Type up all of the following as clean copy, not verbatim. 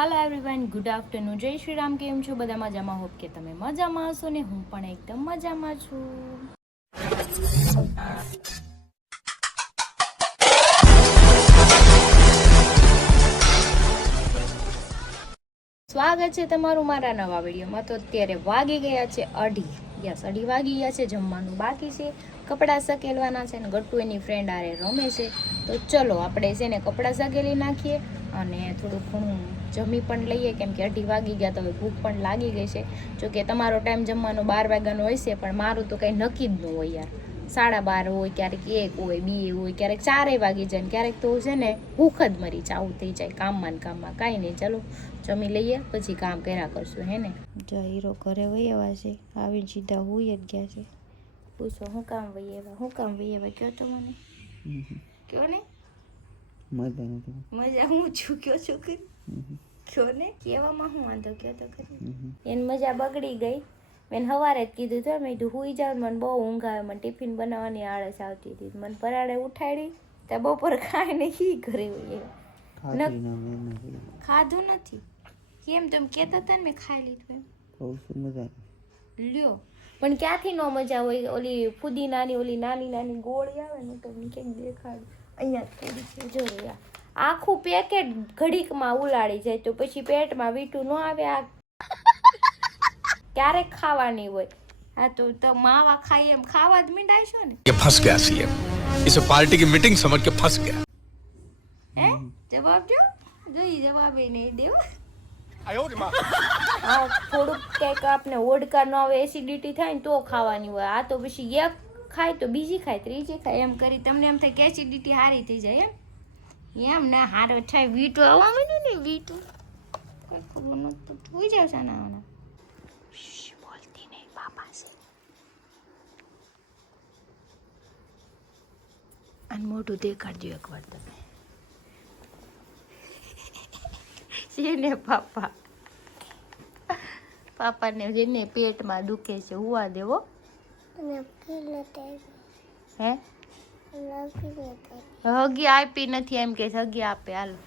હાલો everyone, good afternoon, જય શ્રી રામ. કેમ છો બધા? મજામાં? હોપ કે તમે મજામાં હશો ને હું પણ એકદમ મજામાં છું. સ્વાગત છે તમારું મારા નવા વિડીયોમાં. તો અત્યારે વાગી ગયા છે 2:30 વાગી ગયા છે. જમવાનું બાકી છે, કપડાં સકેલવાના છે ને ગટ્ટુ એની ફ્રેન્ડ આરે રમે છે. તો ચલો આપણે છે ને કપડાં સકેલી નાખીએ અને થોડુંક ઘણું જમી પણ લઈએ, કેમ કે 2:30 વાગી ગયા તો હવે ભૂખ પણ લાગી ગઈ છે. જોકે તમારો ટાઈમ જમવાનો 12 વાગ્યાનો હોય છે, પણ મારું તો કંઈ નક્કી જ ન હોય યાર. 12:30 હોય, ક્યારેક 1 હોય, 2 હોય, ક્યારેક 4 વાગી જાય ને ક્યારેક તો છે ને ભૂખ જ મરી જાય, આવું થઈ જાય કામમાં ને કામમાં. કાંઈ નહીં, ચાલો જમી લઈએ પછી કામ કર્યા કરશું, હે ને. જો હીરો ઘરે વહી આવ્યા છે, આવીને સીધા હોઈ જ ગયા છે. પૂછો હું કામ વહી આવ્યા, હું કામ વહી આવ્યા, કયો તો મને, કયો ને. મજા હું છું, કયો છોકરી, કયો ને. કહેવામાં હું વાંધો, કયો તો ખરી. એની મજા બગડી ગઈ. મેં સવારે જ કીધું તો મેં કીધું હુઈ જાવ, મને બહુ ઊંઘ આવે, મને ટિફિન બનાવવાની આળસ આવતી હતી. મને પરાળે ઉઠાડી ત્યાં બપોર ખાઈને ઈ ઘરે ખાધું નથી. કેમ તમે કહેતા હતા ને મેં ખાઈ લીધું એમ. લ્યો, પણ ક્યાંથી નો મજા હોય. ઓલી ફુદીનાની ઓલી નાની નાની ગોળી આવે ને, તો ક્યાંક દેખાડું. અહીંયા થોડી છે, જો યાર. આખું પેકેટ ઘડીકમાં ઉલાડી જાય તો પછી પેટમાં વીટું ન આવે. આ ક્યારેક ખાવાની હોય. હા તો માવા ખાઈ એમ ખાવા જ મીંડાય છો ને. ये फंस गया सीएम, इसे पार्टी की मीटिंग समझ के फंस गया. હે જવાબ દો, જોઈ જવાબ નહીં દેવો. થોડુંક કંઈક આપણે ઓડકાર ન આવે, એસિડિટી થાય ને તો ખાવાની હોય. આ તો પછી એક ખાય તો બીજી ખાય, ત્રીજી ખાય, એમ કરી તમને એમ થાય કે એસિડિટી સારી થઈ જાય. એમ ના હારો થાય. વીટો આવવા માંડ્યું ને, વીટો કઈ ખબર નથી. હોઈ જાવ છે ના બોલતી નહીં, બાપા છે. અને મોઢું દેખાડજો એકવાર તમે. છે ને પાપાને જેને પેટમાં દુખે છે હુવા દેવો. હે હગી આપી નથી એમ કે હગી આપે. હાલો,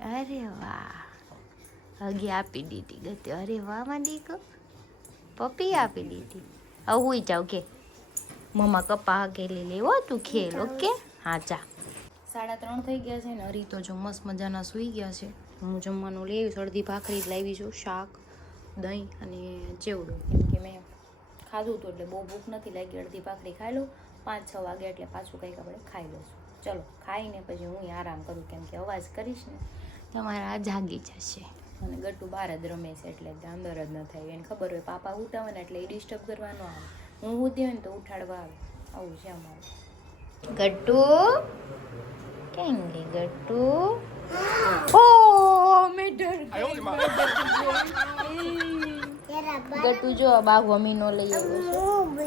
અરે વાહ, હગી આપી દીધી ગતિ. અરે વાહ માં દીકો, પપ્પી આપી દીધી. હવે હુઈ જાવ કે મમ્મા કપા હગેલી લેવો તું ખેલ. ઓકે હા ચા. 3:30 થઈ ગયા છે ને. હરી તો જો મસ્ત મજાના સૂઈ ગયા છે. હું જમવાનું લઈ આવીશ, અડધી ભાખરી જ લાવી છું, શાક, દહીં અને ચેવડું. કેમ કે મેં ખાધું હતું એટલે બહુ ભૂખ નથી લાગી. અડધી ભાખરી ખાઈ લઉં, 5-6 વાગે એટલે પાછું કંઈક આપણે ખાઈ લઈશું. ચલો ખાઈને પછી હું આરામ કરું, કેમ કે અવાજ કરીશ ને તમારા આ જાગી જશે. અને ગટ્ટુ બહાર જ રમે છે એટલે અંદર જ ન થાય. એને ખબર હોય પાપા ઉઠા હોય ને એટલે એ ડિસ્ટર્બ કરવા ન આવે. હું ઉઠી હોય ને તો ઉઠાડવા આવે. આવું છે અમારું. ગટ્ટુ કેમ ગઈ ગટ્ટુ? ઓ મેં ડર ગટ્ટુ જો બાઘ અમીનો લઈ આવ્યો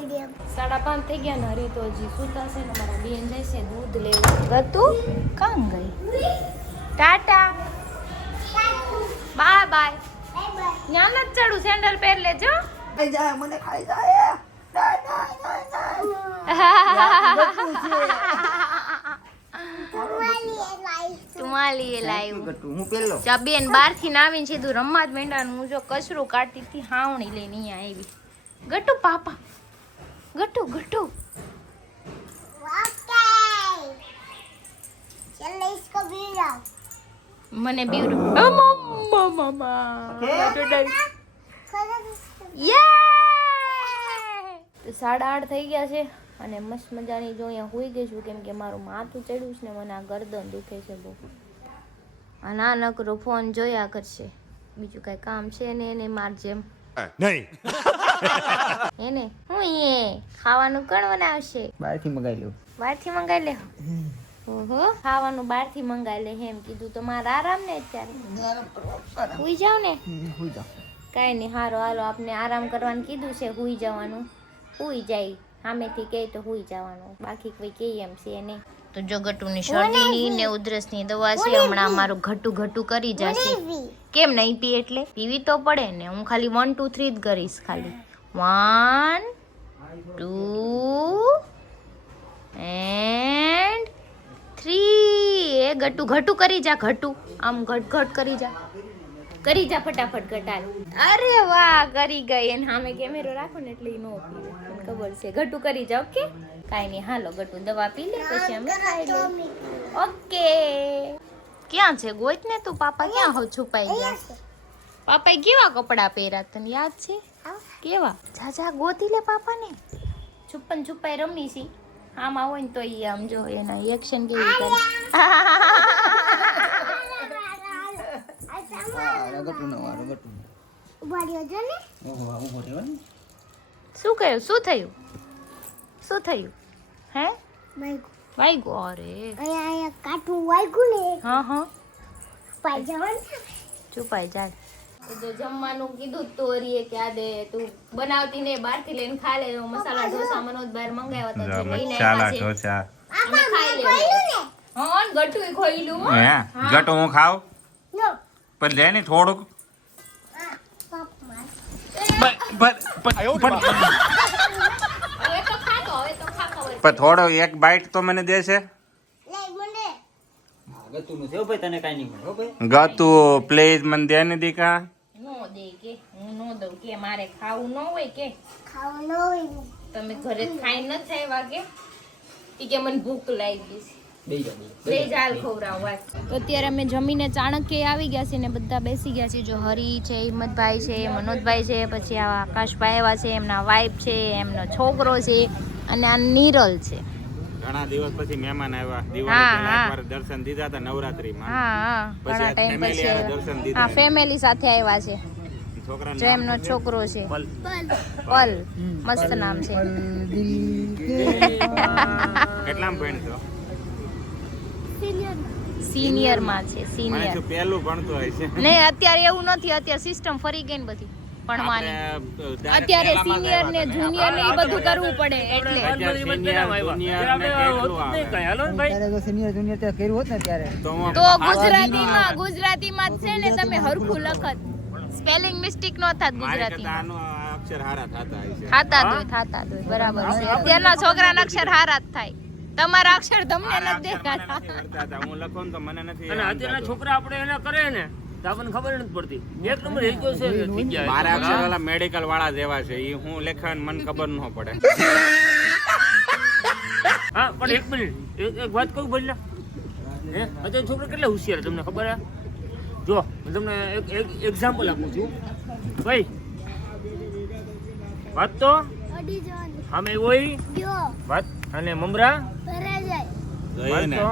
છે. 5:30 થઈ ગયા ને. હરી તો હજી સુતા છે ને. મારા બેન જાય છે દૂધ લેવું. ગટ્ટુ કામ ગઈ? Tata bye bye. ત્યાં નથી ચડું, સેન્ડલ પહેર લેજો. મને ખાઈ જાય. તુમાલી લાવ્યું. જા બેન બહાર થી આવીને સીધું રમવા જ માંડ્યા. હું જો કચરું કાઢતી હતી, હાવણી લઈને અહીંયા આવી. ગટ્ટુ પાપા, ગટ્ટુ ગટ્ટુ મને બીવર મમ્મા 8:30 થઈ ગયા છે અને મસ્ત મજાની જો અહીંયા હોઈ ગઈ છું, કેમ કે મારું માથું ચડ્યું છે ને મને આ ગરદન દુખે છે બહુ. અને આ નકરો ફોન જોયા કરશે, બીજું કઈ કામ છે ને એને માર જેમ નહીં. એને હું એ ખાવાનું કોણ બનાવશે? બહારથી મંગાવી લો. બહારથી મંગાવી લે. ઓહો, ખાવાનું બહારથી મંગાવી લે એમ કીધું તો મારા આરામ ને અત્યારે હુઈ જાવ ને. હુઈ જાવ. કાંઈ નહીં, હારો હાલો આપને આરામ કરવાનું કીધું છે, હુઈ જવાનું. હુઈ જાય સામેથી કહે તો હુઈ જવાનું, બાકી કોઈ કહે એમ છે નહીં. તો જો ગટ્ટુની શરદીની ને ઉધરસની દવા છે, હમણાં મારું ઘટું ઘટું કરી જશે. કેમ નહીં પી? એટલે પીવી તો પડે ને. હું ખાલી 1 2 3 જ કરીશ. ખાલી 1 2 and 3 એ ગટુ ઘટુ કરી જા ઘટુ આમ ઘટ ઘટ કરી જા ફટાફટ ઘટાલ અરે વાહ કરી ગઈ એને સામે કેમેરો રાખો ને એટલે ઈ નો પીવે મને ખબર છે ઘટુ કરી જા ઓકે કાઈ નહીં હાલો ગટુ દવા પી લે પછી અમે ખાઈ લઈએ ઓકે ક્યાં છે ગોઈત ને તું પાપા ક્યાં હો છુપાઈ ગયા પાપાએ કેવા કપડા પહેર્યા તને યાદ છે કેવા જા ગોતી લે પાપાને છુપન છુપાઈ રમી છી આમાં હોય ને તો ઈ આમ જો એના એક્શન કેવી કરે શું થયું હે વાગ્યું અરે હા છુપાઈ જાય તો જમવાનું કીધું તોરીએ કે આ દે તું બનાવતી ને બહારથી લઈને ખા લે મસાલા ઢોસા મનોજ બહાર મંગાવ્યા હતા લઈને આવ્યા છે અમે ખાઈ લેવું હા ગટુ ખોઈલું હે ગટુ હું ખાવ પર લે ને થોડુંક હવે તો ખા પર થોડો એક બાઈટ તો મને દેશે તને કઈ નહીં મળે ભાઈ ગતુ પ્લીઝ મને દે ને દીકા નો દે કે હું નો દઉં કે મારે ખાવું ન હોય કે તમે ઘરે ખાઈ ન થાય વાગે ઈ કે મને ભૂખ લાગી છે બે જાલ ખવરાવ અત્યારે અમે જમીને ચાણક્ય આવી ગયા છે ને બધા બેસી ગયા છે જો હરી છે હિંમતભાઈ છે મનોજભાઈ છે પછી આ આકાશભાઈ એવા છે એમના વાઈફ છે એમનો છોકરો છે અને આ નીરલ છે ઘણા દિવસ પછી મહેમાન આવ્યા દિવાળી પહેલા એકવાર દર્શન દીધા હતા નવરાત્રીમાં હા પછી ઘણા ટાઈમ ફેમિલી પછી આરા દર્શન દીધા હા ફેમિલી સાથે આવ્યા છે છોકરાનું જો એમનો છોકરો છે પલ મસ્ત નામ છે કેટલામ ભણતો સિનિયર માં છે મને સિનિયર શું પહેલું ભણતો હોય છે નહીં અત્યારે એવું નથી અત્યારે સિસ્ટમ ફરી ગઈ ને બધી ભણવાની અત્યારે સિનિયર ને જુનિયર ને ઈ બધું કરવું પડે એટલે સિનિયર જુનિયર ત્યાં કર્યું હોત ને ત્યારે તો ગુજરાતીમાં જ છે ને તમે હરખું લખત સ્પેલિંગ મિસ્ટેક નો થાત ગુજરાતીમાં અક્ષર હારા થતા હોય છે થાતા દોય બરાબર છે અત્યારના છોકરાના અક્ષર હારા જ થાય તમારા અક્ષર તમને નથી દેખાતા હું લખું ને તો મને નથી અને અત્યારના છોકરા આપણે એને કરે ને તો આપણને ખબર નથી પડતી એક નંબર એક છે થઈ ગયા મારા અક્ષર વાળા મેડિકલ વાળા જેવા છે ઈ હું લેખન મને ખબર ન પડે હા પણ એક મિનિટ એક વાત કહું બોલ્યા હે અત્યારે છોકરા કેટલા હોશિયાર તમને ખબર હે જો હું તમને એક એક્ઝામ્પલ આપું છું ભાઈ વાત તો અમે હોય વાત અને મમરા ગઈ ને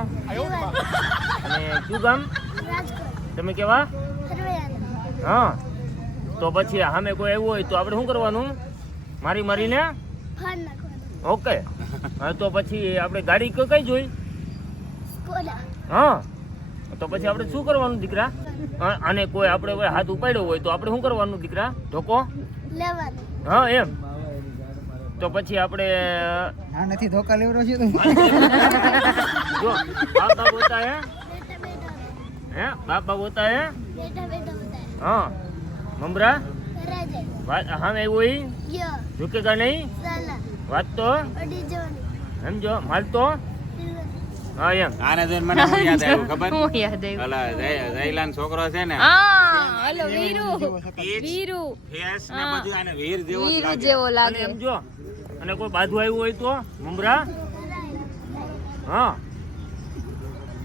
અને કયું ગામ તમે કેવા હા તો પછી સામે કોઈ આવ્યું હોય તો આપણે શું કરવાનું મારીને ઓકે હા તો પછી આપણે ગાડી કઈ જોઈ હા તો પછી આપણે શું કરવાનું દીકરા અને કોઈ આપણે હાથ ઉપાડ્યો હોય તો આપણે શું કરવાનું દીકરા ધોકો હા એમ તો પછી આપણે હા નથી ધોકા લેવરો છે તો જો બાપ હોતા હે બાપ હોતા હે हाँ ममरा हाँ मैं वही झुकेगा नहीं बात तो समझो माल तो हाँ एम આને જોઈને મને શું યાદ આવ્યું ખબર હું યાદ આવ્યું ઓલા જયલાન છોકરો છે ને હા હલો વીરુ ફેસ ને બધું આને વીર જેવો જ વીરુ લાગે જેવો અને લાગે એમ જો અને કોઈ બાજુ આવ્યું હોય તો મમરા હા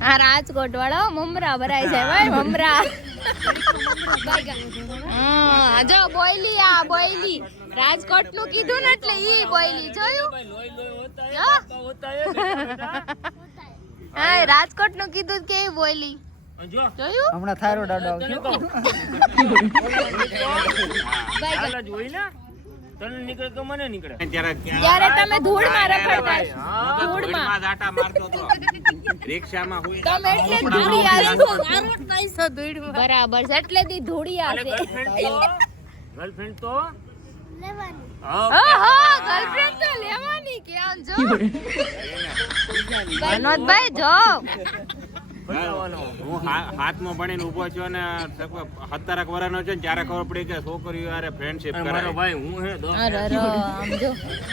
આ રાજકોટ વાળો મમરા ભરાઈ જાય ભાઈ મમરા હા જો બોયલી આ બોયલી રાજકોટ નું કીધું ને એટલે ઈ બોયલી જોયું હા રાજકોટ નું કીધું કે ઈ બોયલી જો જોયું હમણાં થારો ડાડો આવશે હાલ જ હોય ને તને નીકળે તો મને નીકળે ત્યારે તમે ધૂળમાં રખડતા ધૂળમાં આટા મારતો તો રિક્ષામાં હોય તમે એટલે ધૂળી આવશે બરાબર છે એટલે દી ધૂળી આવશે ગર્લફ્રેન્ડ તો હા ગર્લફ્રેન્ડ તો લેવાની કેમ જો મનોજભાઈ જો બતાવવાનો. હું હાથમાં ભણીને ઊભો છું અને 17 વર્ષનો છું ને ત્યારે ખબર પડી કે છોકરીઓ યારે ફ્રેન્ડશિપ અને મારો કરાય. ભાઈ હું હે દોસ્ત. અરે આમ જો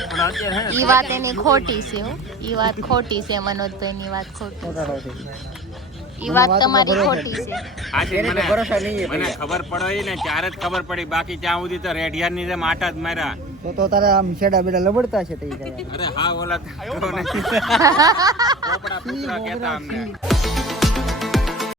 પણ અત્યારે હે ને ઈ વાત એની ખોટી છે હો. ઈ વાત ખોટી છે મનોજભાઈની વાત ખોટી છે. ઈ વાત તમારી ખોટી છે. આજે મને ભરોસા નહીં મને ખબર પડે ને ત્યારે જ ખબર પડી, બાકી ત્યાં સુધી તો રેડિયાની જેમ આટા જ માર્યા. તો તારે આમ છેડા બેડા લબડતા છે તે અરે હા ઓલા પોપડા પુત્ર કહેતા અમને.